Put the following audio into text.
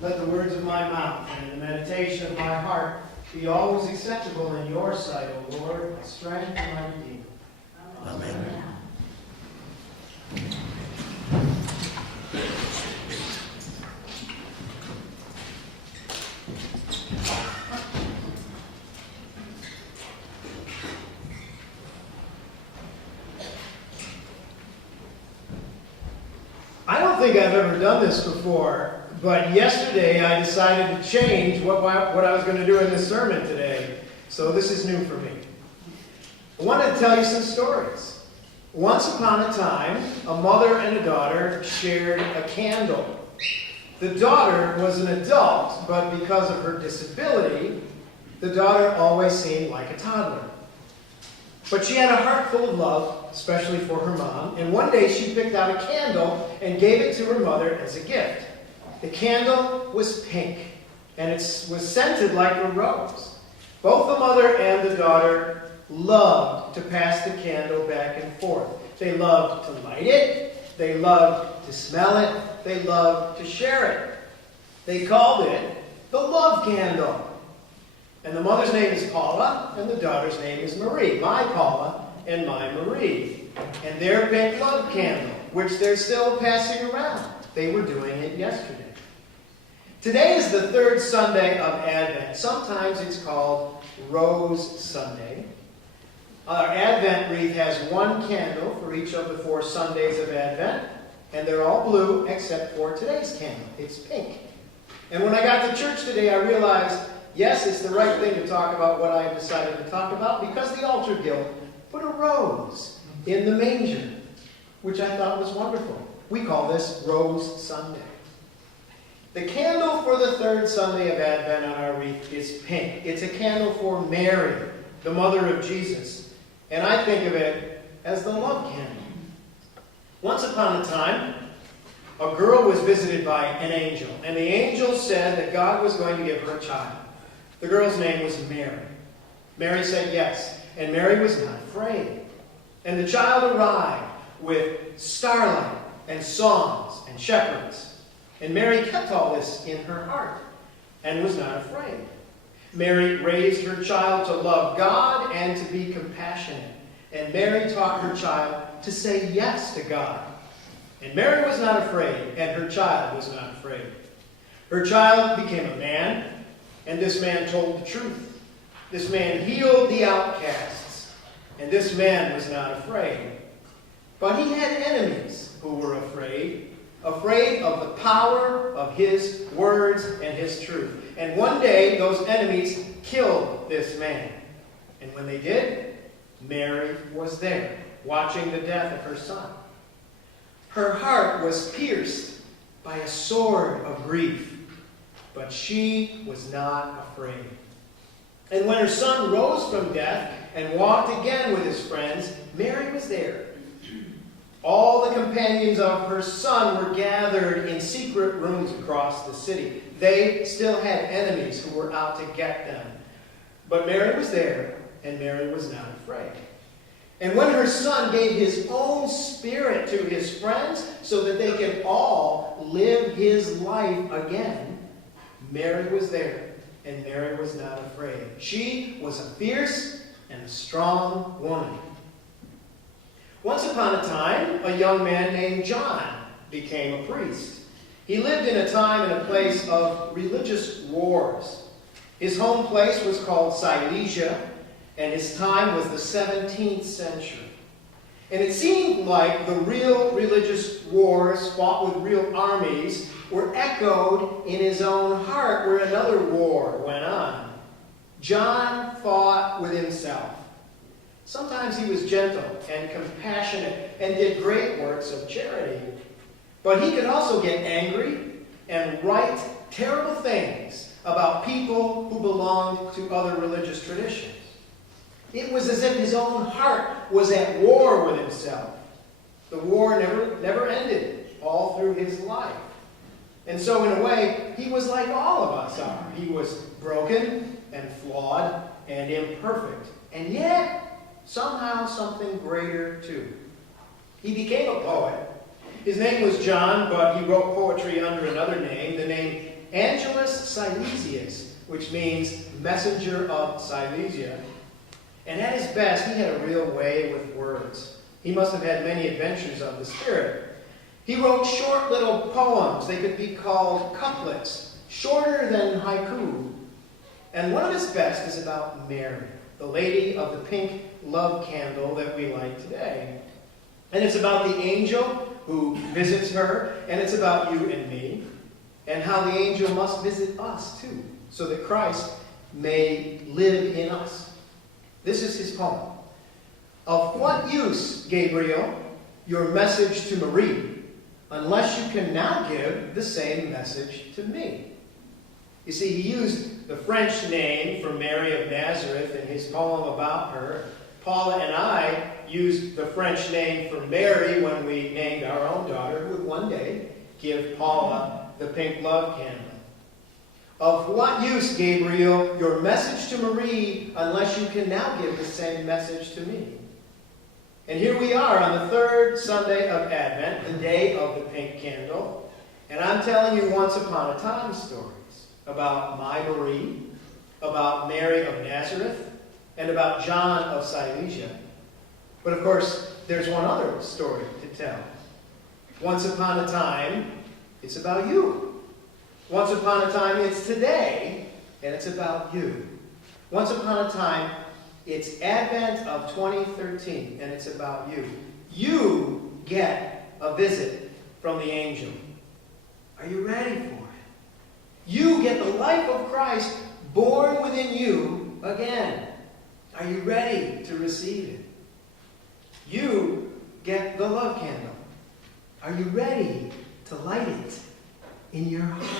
Let the words of my mouth and the meditation of my heart be always acceptable in your sight, O Lord, my strength and my redeemer. Amen. I don't think I've ever done this before, but yesterday I decided to change what I was going to do in this sermon today. So this is new for me. I wanted to tell you some stories. Once upon a time, a mother and a daughter shared a candle. The daughter was an adult, but because of her disability, the daughter always seemed like a toddler. But she had a heart full of love, especially for her mom, and one day she picked out a candle and gave it to her mother as a gift. The candle was pink, and it was scented like a rose. Both the mother and the daughter loved to pass the candle back and forth. They loved to light it, they loved to smell it, they loved to share it. They called it the love candle. And the mother's name is Paula, and the daughter's name is Marie. My Paula and my Marie. And their pink love candle, which they're still passing around. They were doing it yesterday. Today is the third Sunday of Advent. Sometimes it's called Rose Sunday. Our Advent wreath has one candle for each of the 4 Sundays of Advent, and they're all blue except for today's candle. It's pink. And when I got to church today, I realized, yes, it's the right thing to talk about what I decided to talk about, because the altar guild put a rose in the manger, which I thought was wonderful. We call this Rose Sunday. The candle for the third Sunday of Advent on our wreath is pink. It's a candle for Mary, the mother of Jesus. And I think of it as the love candle. Once upon a time, a girl was visited by an angel. And the angel said that God was going to give her a child. The girl's name was Mary. Mary said yes. And Mary was not afraid. And the child arrived with starlight and songs and shepherds. And Mary kept all this in her heart and was not afraid. Mary raised her child to love God and to be compassionate. And Mary taught her child to say yes to God. And Mary was not afraid, and her child was not afraid. Her child became a man, and this man told the truth. This man healed the outcasts, and this man was not afraid. But he had enemies who were afraid of the power of his words and his truth. And one day, those enemies killed this man. And when they did, Mary was there, watching the death of her son. Her heart was pierced by a sword of grief, but she was not afraid. And when her son rose from death and walked again with his friends, Mary was there. All the companions of her son were gathered in secret rooms across the city. They still had enemies who were out to get them. But Mary was there, and Mary was not afraid. And when her son gave his own spirit to his friends so that they could all live his life again, Mary was there, and Mary was not afraid. She was a fierce and a strong woman. Once upon a time, a young man named John became a priest. He lived in a time and a place of religious wars. His home place was called Silesia, and his time was the 17th century. And it seemed like the real religious wars fought with real armies were echoed in his own heart where another war went on. John fought with himself. Sometimes he was gentle and compassionate and did great works of charity. But he could also get angry and write terrible things about people who belonged to other religious traditions. It was as if his own heart was at war with himself. The war never ended all through his life. And so in a way, he was like all of us are. He was broken and flawed and imperfect. And yet, somehow something greater too. He became a poet. His name was John, but he wrote poetry under another name, the name Angelus Silesius, which means messenger of Silesia. And at his best, he had a real way with words. He must have had many adventures of the Spirit. He wrote short little poems. They could be called couplets, shorter than haiku. And one of his best is about Mary, the lady of the pink love candle that we light today. And it's about the angel who visits her, and it's about you and me, and how the angel must visit us too, so that Christ may live in us. This is his poem. Of what use, Gabriel, your message to Marie, unless you can now give the same message to me? You see, he used the French name for Mary of Nazareth in his poem about her. Paula and I used the French name for Mary when we named our own daughter, who would one day give Paula the pink love candle. Of what use, Gabriel, your message to Marie, unless you can now give the same message to me? And here we are on the third Sunday of Advent, the day of the pink candle, and I'm telling you once upon a time stories about my Marie, about Mary of Nazareth, and about John of Silesia. But of course, there's one other story to tell. Once upon a time, it's about you. Once upon a time, it's today, and it's about you. Once upon a time, it's Advent of 2013, and it's about you. You get a visit from the angel. Are you ready for it? You get the life of Christ born within you again. Are you ready to receive it? You get the love candle. Are you ready to light it in your heart?